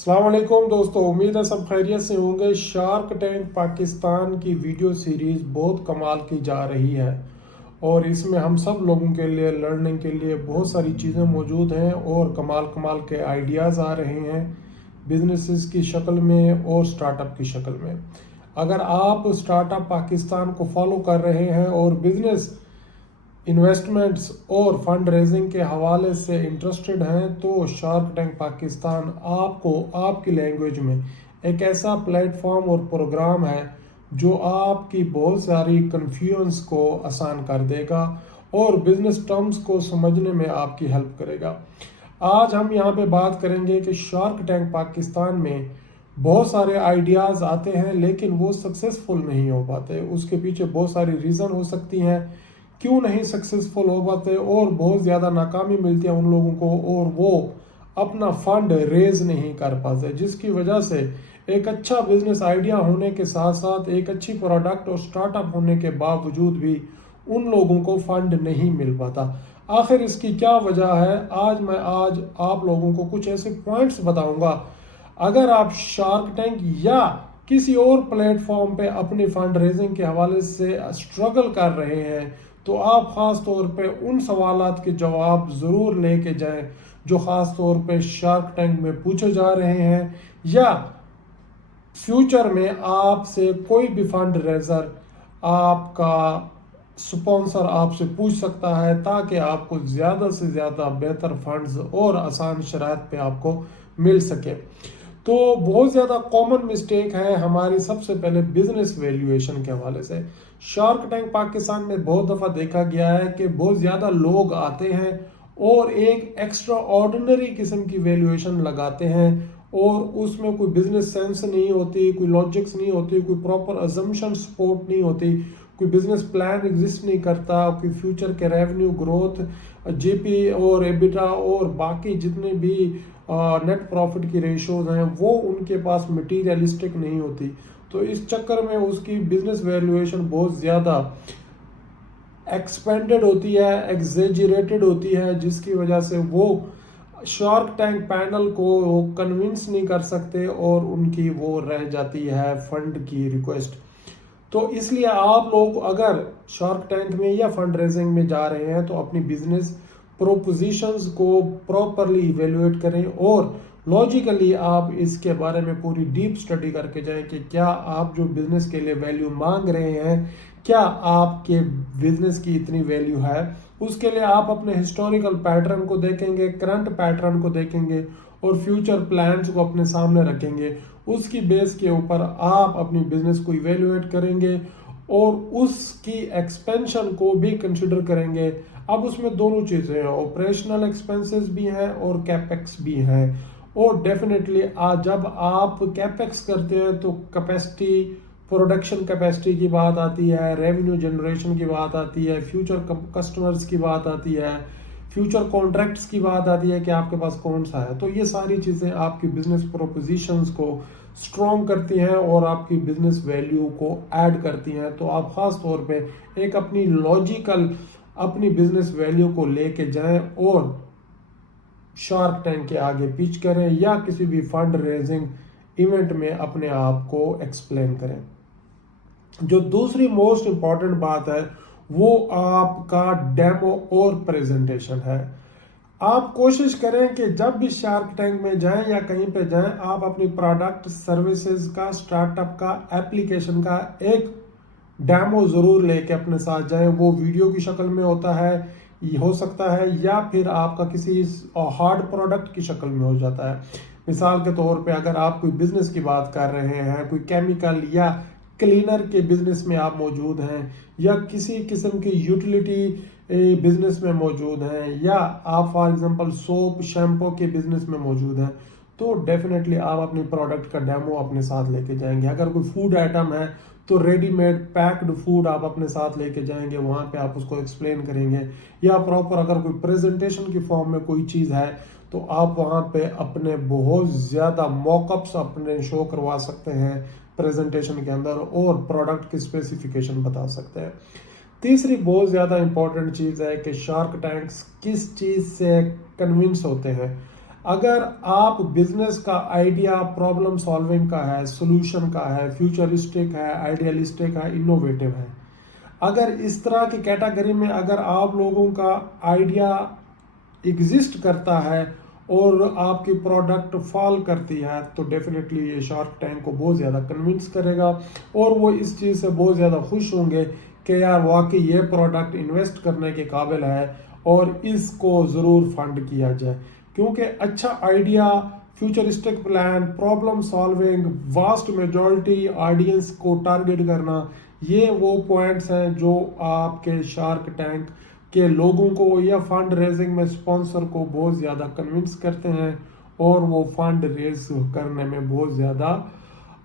अस्सलाम वालेकुम दोस्तों, उम्मीद है सब खैरियत से होंगे। शार्क टैंक पाकिस्तान की वीडियो सीरीज़ बहुत कमाल की जा रही है और इसमें हम सब लोगों के लिए लर्निंग के लिए बहुत सारी चीज़ें मौजूद हैं और कमाल कमाल के आइडियाज़ आ रहे हैं बिजनेसेस की शक्ल में और स्टार्टअप की शक्ल में। अगर आप स्टार्टअप पाकिस्तान को फॉलो कर रहे हैं और बिजनेस इन्वेस्टमेंट्स और फंड रेजिंग के हवाले से इंटरेस्टेड हैं तो शार्क टैंक पाकिस्तान आपको आपकी लैंग्वेज में एक ऐसा प्लेटफॉर्म और प्रोग्राम है जो आपकी बहुत सारी कन्फ्यूजन्स को आसान कर देगा और बिजनेस टर्म्स को समझने में आपकी हेल्प करेगा। आज हम यहाँ पे बात करेंगे कि शार्क टैंक पाकिस्तान में बहुत सारे आइडियाज़ आते हैं लेकिन वो सक्सेसफुल नहीं हो पाते। उसके पीछे बहुत सारी रीज़न हो सकती हैं क्यों नहीं सक्सेसफुल हो पाते और बहुत ज़्यादा नाकामी मिलती है उन लोगों को और वो अपना फंड रेज नहीं कर पाते, जिसकी वजह से एक अच्छा बिजनेस आइडिया होने के साथ साथ एक अच्छी प्रोडक्ट और स्टार्टअप होने के बावजूद भी उन लोगों को फंड नहीं मिल पाता। आखिर इसकी क्या वजह है, आज आप लोगों को कुछ ऐसे पॉइंट्स बताऊंगा। अगर आप शार्क टैंक या किसी और प्लेटफॉर्म पे अपनी फंड रेजिंग के हवाले से स्ट्रगल कर रहे हैं तो आप ख़ास तौर पे उन सवालात के जवाब ज़रूर लेके जाएं जो ख़ास तौर पे शार्क टैंक में पूछे जा रहे हैं, या फ्यूचर में आपसे कोई भी फंड रेजर आपका स्पॉन्सर आपसे पूछ सकता है ताकि आपको ज़्यादा से ज़्यादा बेहतर फंड्स और आसान शराइत पे आपको मिल सके। तो बहुत ज़्यादा कॉमन मिस्टेक है हमारी। सबसे पहले बिजनेस वैल्यूएशन के हवाले से शार्क टैंक पाकिस्तान में बहुत दफ़ा देखा गया है कि बहुत ज़्यादा लोग आते हैं और एक एक्स्ट्रा ऑर्डिनरी किस्म की वैल्यूएशन लगाते हैं और उसमें कोई बिजनेस सेंस नहीं होती, कोई लॉजिक्स नहीं होती, कोई प्रॉपर अजम्पशन सपोर्ट नहीं होती, कोई बिजनेस प्लान एग्जिस्ट नहीं करता, कोई फ्यूचर के रेवेन्यू ग्रोथ, जीपी और एबिटा और बाकी जितने भी नेट प्रॉफिट की रेशोज हैं वो उनके पास मटीरियलिस्टिक नहीं होती। तो इस चक्कर में उसकी बिजनेस वैल्यूएशन बहुत ज़्यादा एक्सपेंडेड होती है, एग्जेजरेटेड होती है, जिसकी वजह से वो शार्क टैंक पैनल को कन्विंस नहीं कर सकते और उनकी वो रह जाती है फंड की रिक्वेस्ट। तो इसलिए आप लोग अगर शार्क टैंक में या फंड रेजिंग में जा रहे हैं तो अपनी बिजनेस प्रोपोजिशंस को प्रॉपरली इवेल्युएट करें और लॉजिकली आप इसके बारे में पूरी डीप स्टडी करके जाएं कि क्या आप जो बिजनेस के लिए वैल्यू मांग रहे हैं क्या आपके बिजनेस की इतनी वैल्यू है। उसके लिए आप अपने हिस्टोरिकल पैटर्न को देखेंगे, करंट पैटर्न को देखेंगे और फ्यूचर प्लान्स को अपने सामने रखेंगे। उसकी बेस के ऊपर आप अपनी बिजनेस को इवेल्युएट करेंगे और उसकी एक्सपेंशन को भी कंसिडर करेंगे। अब उसमें दोनों चीज़ें हैं, ऑपरेशनल एक्सपेंसेस भी हैं और कैपेक्स भी हैं। और डेफिनेटली जब आप कैपेक्स करते हैं तो कैपेसिटी, प्रोडक्शन कैपेसिटी की बात आती है, रेवेन्यू जनरेशन की बात आती है, फ्यूचर कस्टमर्स की बात आती है, फ्यूचर कॉन्ट्रैक्ट्स की बात आती है कि आपके पास कौन सा है। तो ये सारी चीज़ें आपकी बिजनेस प्रोपोजिशंस को स्ट्रॉन्ग करती हैं और आपकी बिजनेस वैल्यू को ऐड करती हैं। तो आप ख़ास तौर पे एक अपनी लॉजिकल अपनी बिजनेस वैल्यू को लेके जाएं और शार्क टैंक के आगे पिच करें या किसी भी फंड रेजिंग इवेंट में अपने आप को एक्सप्लेन करें। जो दूसरी मोस्ट इंपॉर्टेंट बात है वो आपका डेमो और प्रेजेंटेशन है। आप कोशिश करें कि जब भी शार्क टैंक में जाएं या कहीं पे जाएं आप अपनी प्रोडक्ट, सर्विसेज का, स्टार्टअप का, एप्लीकेशन का एक डेमो ज़रूर लेके अपने साथ जाएं। वो वीडियो की शक्ल में होता है, हो सकता है, या फिर आपका किसी हार्ड प्रोडक्ट की शक्ल में हो जाता है। मिसाल के तौर पे अगर आप कोई बिजनेस की बात कर रहे हैं, कोई केमिकल या क्लीनर के बिजनेस में आप मौजूद हैं या किसी किस्म की यूटिलिटी बिजनेस में मौजूद हैं या आप फॉर एग्जांपल सोप शैम्पू के बिजनेस में मौजूद हैं तो डेफिनेटली आप अपनी प्रोडक्ट का डेमो अपने साथ लेके जाएंगे। अगर कोई फूड आइटम है तो रेडीमेड पैक्ड फूड आप अपने साथ लेके जाएंगे, वहाँ पे आप उसको एक्सप्लेन करेंगे। या प्रॉपर अगर कोई प्रेजेंटेशन की फॉर्म में कोई चीज़ है तो आप वहाँ पे अपने बहुत ज़्यादा मॉकअप्स अपने शो करवा सकते हैं प्रेजेंटेशन के अंदर और प्रोडक्ट की स्पेसिफिकेशन बता सकते हैं। तीसरी बहुत ज़्यादा इंपॉर्टेंट चीज़ है कि शार्क टैंक्स किस चीज़ से कन्विंस होते हैं। अगर आप बिजनेस का आइडिया प्रॉब्लम सॉल्विंग का है, सोल्यूशन का है, फ्यूचरिस्टिक है, आइडियलिस्टिक है, इनोवेटिव है, अगर इस तरह की कैटेगरी में अगर आप लोगों का आइडिया एग्जिस्ट करता है और आपकी प्रोडक्ट फॉल करती है, तो डेफिनेटली ये शार्क टैंक को बहुत ज़्यादा कन्विंस करेगा और वो इस चीज़ से बहुत ज़्यादा खुश होंगे कि यार वाकई ये प्रोडक्ट इन्वेस्ट करने के काबिल है और इसको ज़रूर फंड किया जाए। क्योंकि अच्छा idea, futuristic plan, problem solving, vast majority audience को टारगेट करना, ये वो पॉइंट्स हैं जो आपके शार्क टैंक के लोगों को या फंड रेजिंग में स्पॉन्सर को बहुत ज़्यादा कन्विंस करते हैं और वो फंड रेज करने में बहुत ज़्यादा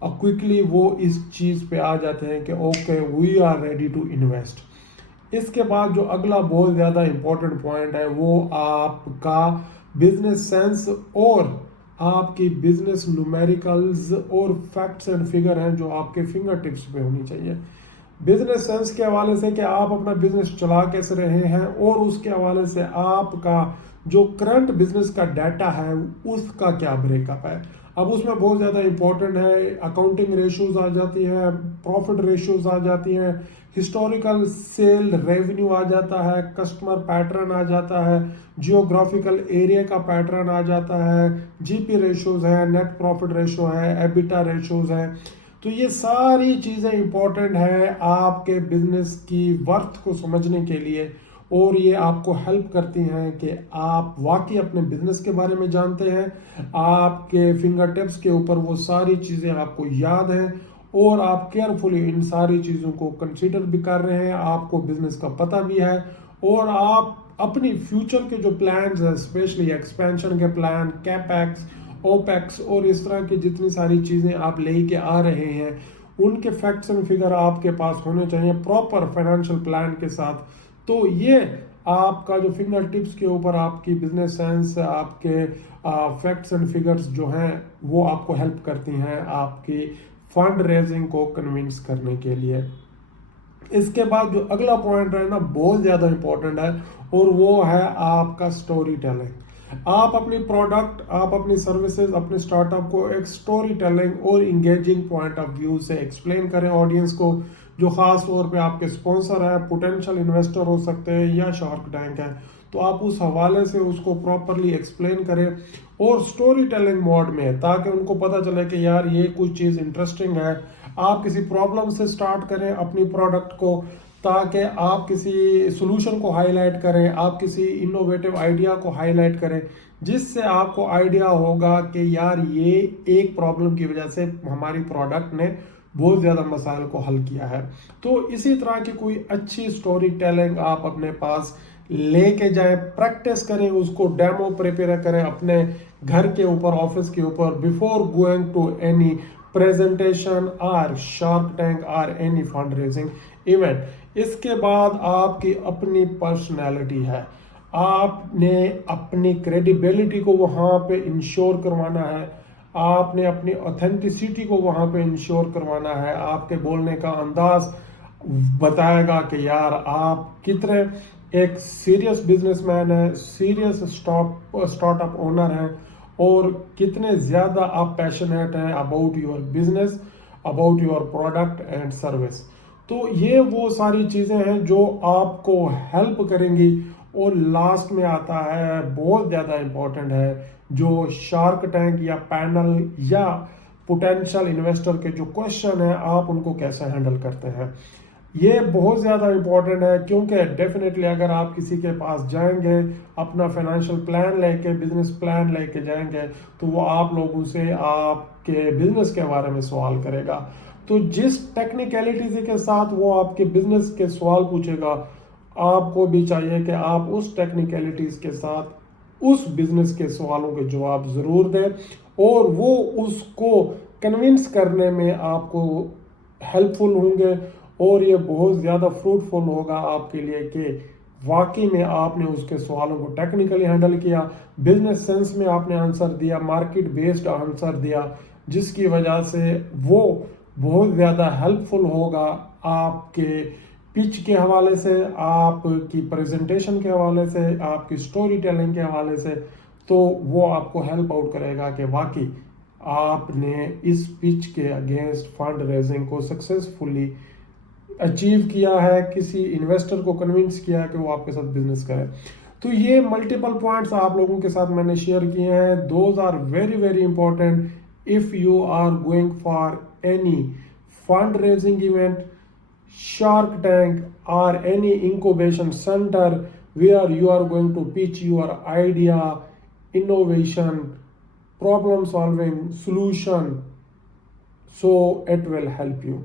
क्विकली वो इस चीज़ पे आ जाते हैं कि okay we are ready to invest. इसके बाद जो अगला बहुत ज़्यादा इम्पोर्टेंट पॉइंट है वो आपका बिजनेस सेंस और आपकी बिजनेस न्यूमेरिकल्स और फैक्ट्स एंड फिगर हैं जो आपके फिंगर टिप्स पे होनी चाहिए। बिजनेस सेंस के हवाले से कि आप अपना बिजनेस चला कैसे रहे हैं और उसके हवाले से आपका जो करंट बिजनेस का डाटा है उसका क्या ब्रेकअप है। अब उसमें बहुत ज़्यादा इंपॉर्टेंट है, अकाउंटिंग रेशियोज आ जाती है, प्रॉफिट रेशियोज आ जाती हैं, हिस्टोरिकल सेल रेवेन्यू आ जाता है, कस्टमर पैटर्न आ जाता है, जियोग्राफिकल एरिया का पैटर्न आ जाता है, जीपी रेशियोज है, नेट प्रॉफिट रेशियो है, एबिटा रेशियोज है। तो ये सारी चीज़ें इंपॉर्टेंट है आपके बिजनेस की वर्थ को समझने के लिए और ये आपको हेल्प करती हैं कि आप वाकई अपने बिजनेस के बारे में जानते हैं, आपके फिंगर टिप्स के ऊपर वो सारी चीज़ें आपको याद हैं और आप केयरफुली इन सारी चीज़ों को कंसीडर भी कर रहे हैं, आपको बिजनेस का पता भी है और आप अपनी फ्यूचर के जो प्लान्स हैं, स्पेशली एक्सपेंशन के प्लान, कैपेक्स, ओपेक्स और इस तरह की जितनी सारी चीज़ें आप लेके आ रहे हैं उनके फैक्ट्स एंड फिगर आपके पास होने चाहिए प्रॉपर फाइनेंशियल प्लान के साथ। तो ये आपका जो फिंगर टिप्स के ऊपर आपकी बिजनेस सेंस, आपके फैक्ट्स एंड फिगर्स जो हैं वो आपको हेल्प करती हैं आपकी फंड रेजिंग को कन्विंस करने के लिए। इसके बाद जो अगला पॉइंट है ना बहुत ज़्यादा इंपॉर्टेंट है और वो है आपका स्टोरी टेलिंग। आप अपनी प्रोडक्ट, आप अपनी सर्विसेज, अपने स्टार्टअप को एक स्टोरी टेलिंग और इंगेजिंग पॉइंट ऑफ व्यू से एक्सप्लेन करें ऑडियंस को, जो खास तौर पे आपके स्पॉन्सर है, पोटेंशियल इन्वेस्टर हो सकते हैं या शार्क टैंक है। तो आप उस हवाले से उसको प्रॉपरली एक्सप्लेन करें और स्टोरी टेलिंग मोड में, ताकि उनको पता चले कि यार ये कुछ चीज़ इंटरेस्टिंग है। आप किसी प्रॉब्लम से स्टार्ट करें अपनी प्रोडक्ट को, ताकि आप किसी सॉल्यूशन को हाईलाइट करें, आप किसी इनोवेटिव आइडिया को हाईलाइट करें, जिससे आपको आइडिया होगा कि यार ये एक प्रॉब्लम की वजह से हमारी प्रोडक्ट ने बहुत ज़्यादा मसाइल को हल किया है। तो इसी तरह की कोई अच्छी स्टोरी टेलिंग आप अपने पास लेके जाएं, प्रैक्टिस करें, उसको डेमो प्रिपेयर करें अपने घर के ऊपर, ऑफिस के ऊपर, before going to any presentation और शार्क टैंक और एनी फंड रेजिंग इवेंट। इसके बाद आपकी अपनी पर्सनैलिटी है, आपने अपनी क्रेडिबिलिटी को वहाँ पे इंश्योर करवाना है, आपने अपनी ऑथेंटिसिटी को वहाँ पे इंश्योर करवाना है। आपके बोलने का अंदाज बताएगा कि यार आप कितने एक सीरियस बिजनेसमैन है, सीरियस स्टार्टअप ओनर हैं और कितने ज़्यादा आप पैशनेट हैं about your business, about your product and service. तो ये वो सारी चीज़ें हैं जो आपको हेल्प करेंगी। और लास्ट में आता है बहुत ज़्यादा इम्पोर्टेंट है, जो शार्क टैंक या पैनल या पोटेंशियल इन्वेस्टर के जो क्वेश्चन है आप उनको कैसे हैंडल करते हैं। ये बहुत ज़्यादा इम्पोर्टेंट है क्योंकि डेफिनेटली अगर आप किसी के पास जाएंगे अपना फाइनेंशियल प्लान लेके, बिजनेस प्लान लेके जाएंगे, तो वो आप लोगों से आपके बिजनेस के बारे में सवाल करेगा। तो जिस टेक्निकलिटीज के साथ वो आपके बिजनेस के सवाल पूछेगा, आपको भी चाहिए कि आप उस टेक्निकलिटीज के साथ उस बिजनेस के सवालों के जवाब ज़रूर दें और वो उसको कन्विंस करने में आपको हेल्पफुल होंगे और ये बहुत ज़्यादा फ्रूटफुल होगा आपके लिए कि वाकई में आपने उसके सवालों को टेक्निकली हैंडल किया, बिजनेस सेंस में आपने आंसर दिया, मार्केट बेस्ड आंसर दिया, जिसकी वजह से वो बहुत ज़्यादा हेल्पफुल होगा आपके पिच के हवाले से, आपकी प्रेजेंटेशन के हवाले से, आपकी स्टोरी टेलिंग के हवाले से। तो वो आपको हेल्प आउट करेगा कि वाकई आपने इस पिच के अगेंस्ट फंड रेजिंग को सक्सेसफुली अचीव किया है, किसी इन्वेस्टर को कन्विंस किया है कि वो आपके साथ बिजनेस करे। तो ये मल्टीपल पॉइंट्स आप लोगों के साथ मैंने शेयर किए हैं। Those are very very important if you are going for any fund raising event, Shark Tank, or any incubation center where you are going to pitch your idea, innovation, problem solving, solution, so it will help you.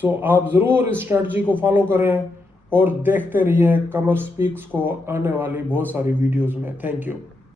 So आप ज़रूर इस strategy को follow करें और देखते रहिए कमर speaks को आने वाली बहुत सारी वीडियोस में। Thank you.